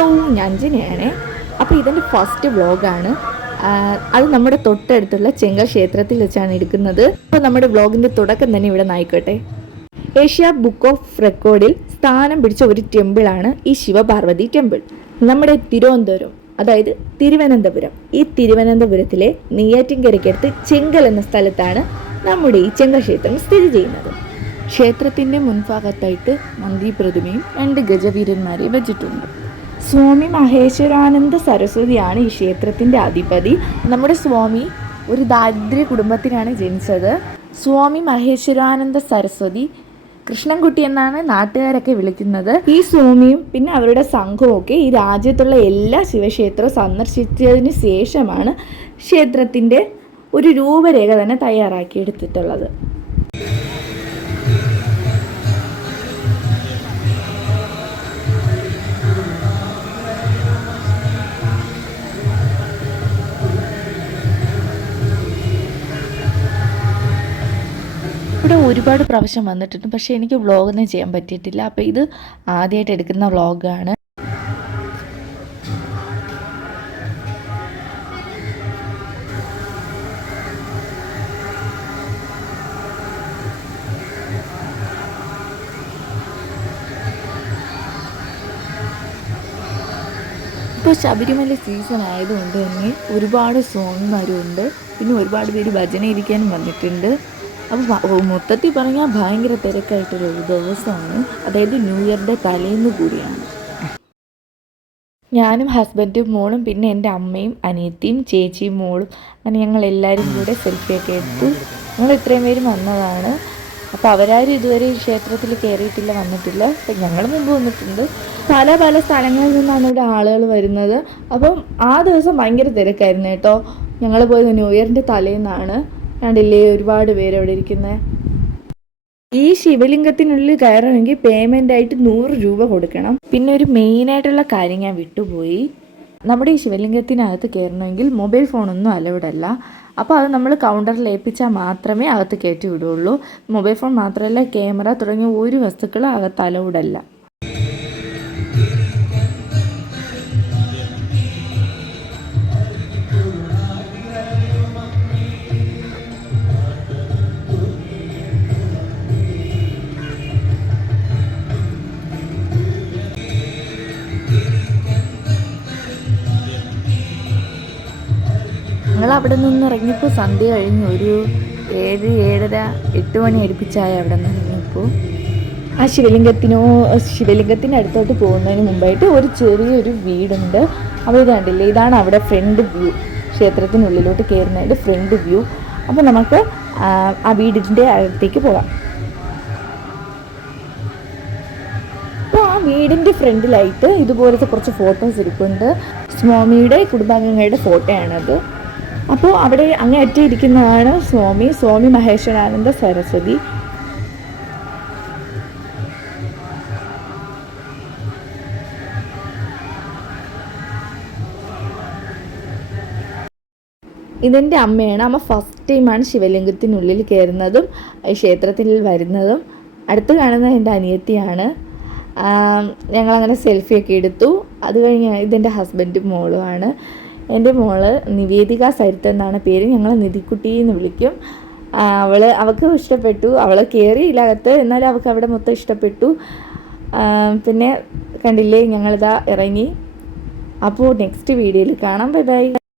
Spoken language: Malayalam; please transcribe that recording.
ഹലോ, ഞാൻ ജിനയാണ്. അപ്പോൾ ഇതെൻ്റെ ഫസ്റ്റ് വ്ളോഗാണ്. അത് നമ്മുടെ തൊട്ടടുത്തുള്ള ചെങ്കൽ ക്ഷേത്രത്തിൽ വെച്ചാണ് എടുക്കുന്നത്. അപ്പോൾ നമ്മുടെ വ്ളോഗിൻ്റെ തുടക്കം തന്നെ ഇവിടെ നിന്നായിക്കോട്ടെ. ഏഷ്യ ബുക്ക് ഓഫ് റെക്കോർഡിൽ സ്ഥാനം പിടിച്ച ഒരു ടെമ്പിളാണ് ഈ ശിവപാർവതി ടെമ്പിൾ. നമ്മുടെ തിരുവനന്തപുരം, അതായത് തിരുവനന്തപുരം, ഈ തിരുവനന്തപുരത്തിലെ നെയ്യാറ്റിൻകരയ്ക്കടുത്ത് ചെങ്കൽ എന്ന സ്ഥലത്താണ് നമ്മുടെ ഈ ചെങ്കൽ ക്ഷേത്രം സ്ഥിതി ചെയ്യുന്നത്. ക്ഷേത്രത്തിൻ്റെ മുൻഭാഗത്തായിട്ട് നന്ദി പ്രതിമയും 2 ഗജവീരന്മാരെ വെച്ചിട്ടുണ്ട്. സ്വാമി മഹേശ്വരാനന്ദ സരസ്വതിയാണ് ഈ ക്ഷേത്രത്തിൻ്റെ അധിപതി. നമ്മുടെ സ്വാമി ഒരു ദാരിദ്ര്യ കുടുംബത്തിലാണ് ജനിച്ചത്. സ്വാമി മഹേശ്വരാനന്ദ സരസ്വതി, കൃഷ്ണൻകുട്ടി എന്നാണ് നാട്ടുകാരൊക്കെ വിളിക്കുന്നത്. ഈ സ്വാമിയും പിന്നെ അവരുടെ സംഘവും ഒക്കെ ഈ രാജ്യത്തുള്ള എല്ലാ ശിവക്ഷേത്രവും സന്ദർശിച്ചതിന് ശേഷമാണ് ക്ഷേത്രത്തിൻ്റെ ഒരു രൂപരേഖ തന്നെ തയ്യാറാക്കിയെടുത്തിട്ടുള്ളത്. ഇവിടെ ഒരുപാട് പ്രാവശ്യം വന്നിട്ടുണ്ട്, പക്ഷേ എനിക്ക് വ്ളോഗൊന്നും ചെയ്യാൻ പറ്റിയിട്ടില്ല. അപ്പോൾ ഇത് ആദ്യമായിട്ട് എടുക്കുന്ന വ്ളോഗാണ്. ഇപ്പോൾ ശബരിമല സീസൺ ആയതുകൊണ്ട് തന്നെ ഒരുപാട് സ്വാമിമാരും ഉണ്ട്. പിന്നെ ഒരുപാട് പേര് ഭജന ഇരിക്കാനും വന്നിട്ടുണ്ട്. അപ്പോൾ മൊത്തത്തിൽ പറഞ്ഞാൽ ഭയങ്കര തിരക്കായിട്ടൊരു ദിവസമാണ്. അതായത് ന്യൂ ഇയറിൻ്റെ തലേന്ന് കൂടിയാണ്. ഞാനും ഹസ്ബൻഡും മോളും പിന്നെ എൻ്റെ അമ്മയും അനിയത്തിയും ചേച്ചിയും മോളും അങ്ങനെ ഞങ്ങളെല്ലാവരും കൂടെ സെൽഫിയൊക്കെ എടുത്തു. ഞങ്ങൾ ഇത്രയും പേര് വന്നതാണ്. അപ്പോൾ അവരാരും ഇതുവരെ ക്ഷേത്രത്തിൽ കയറിയിട്ടില്ല, വന്നിട്ടില്ല. അപ്പം ഞങ്ങൾ മുമ്പ് വന്നിട്ടുണ്ട്. പല പല സ്ഥലങ്ങളിൽ നിന്നാണ് ഇവിടെ ആളുകൾ വരുന്നത്. അപ്പം ആ ദിവസം ഭയങ്കര തിരക്കായിരുന്നു കേട്ടോ. ഞങ്ങൾ പോയത് ന്യൂ ഇയറിൻ്റെ തലേന്നാണ്. കണ്ടില്ലേ ഒരുപാട് പേര് അവിടെ ഇരിക്കുന്നത്. ഈ ശിവലിംഗത്തിനുള്ളിൽ കയറണമെങ്കിൽ പേയ്മെൻ്റ് ആയിട്ട് 100 രൂപ കൊടുക്കണം. പിന്നെ ഒരു മെയിനായിട്ടുള്ള കാര്യം ഞാൻ വിട്ടുപോയി. നമ്മുടെ ഈ ശിവലിംഗത്തിനകത്ത് കയറണമെങ്കിൽ മൊബൈൽ ഫോണൊന്നും അലൗഡല്ല. അപ്പോൾ അത് നമ്മൾ കൗണ്ടറിൽ ഏൽപ്പിച്ചാൽ മാത്രമേ അകത്ത് കയറ്റി വിടുകയുള്ളൂ. മൊബൈൽ ഫോൺ മാത്രമല്ല, ക്യാമറ തുടങ്ങിയ ഒരു വസ്തുക്കളും അകത്ത് അലൗഡല്ല. ഞങ്ങൾ അവിടെ നിന്ന് ഇറങ്ങിയപ്പോൾ സന്ധ്യ കഴിഞ്ഞു. ഒരു 7, 7:30, 8 മണി അടുപ്പിച്ചായി അവിടെ നിന്ന് ഇറങ്ങിയപ്പോൾ. ആ ശിവലിംഗത്തിൻ്റെ അടുത്തോട്ട് പോകുന്നതിന് മുമ്പായിട്ട് ഒരു ചെറിയൊരു വീടുണ്ട്. അപ്പോൾ ഇത് കണ്ടില്ലേ, ഇതാണ് അവിടെ ഫ്രണ്ട് വ്യൂ. ക്ഷേത്രത്തിനുള്ളിലോട്ട് കയറുന്നതിൻ്റെ ഫ്രണ്ട് വ്യൂ. അപ്പോൾ നമുക്ക് ആ വീടിൻ്റെ അകത്തേക്ക് പോകാം. അപ്പോൾ ആ വീടിൻ്റെ ഫ്രണ്ടിലായിട്ട് ഇതുപോലത്തെ കുറച്ച് ഫോട്ടോസ് ഇരിപ്പുണ്ട്. സ്വാമിയുടെ കുടുംബാംഗങ്ങളുടെ ഫോട്ടോയാണത്. അപ്പോൾ അവിടെ അങ്ങേയറ്റം ഇരിക്കുന്നതാണ് സ്വാമി മഹേശ്വരാനന്ദ സരസ്വതി. ഇതെൻ്റെ അമ്മയാണ്. അമ്മ ഫസ്റ്റ് ടൈമാണ് ശിവലിംഗത്തിനുള്ളിൽ കയറുന്നതും ക്ഷേത്രത്തിൽ വരുന്നതും. അടുത്ത് കാണുന്നത് എൻ്റെ അനിയത്തിയാണ്. ഞങ്ങളങ്ങനെ സെൽഫിയൊക്കെ എടുത്തു. അത് കഴിഞ്ഞ് ഇതെൻ്റെ ഹസ്ബൻഡും മോളുമാണ്. എൻ്റെ മോള് നിവേദിക സരിത്ത് എന്നാണ് പേര്. ഞങ്ങൾ നിധിക്കുട്ടി എന്ന് വിളിക്കും. അവൾക്ക് ഇഷ്ടപ്പെട്ടു. അവൾ കയറിയില്ല അകത്ത്, എന്നാലും അവൾക്ക് അവിടെ മൊത്തം ഇഷ്ടപ്പെട്ടു. പിന്നെ കണ്ടില്ലേ, ഞങ്ങളിതാ ഇറങ്ങി. അപ്പോൾ നെക്സ്റ്റ് വീഡിയോയിൽ കാണാം. Bye bye.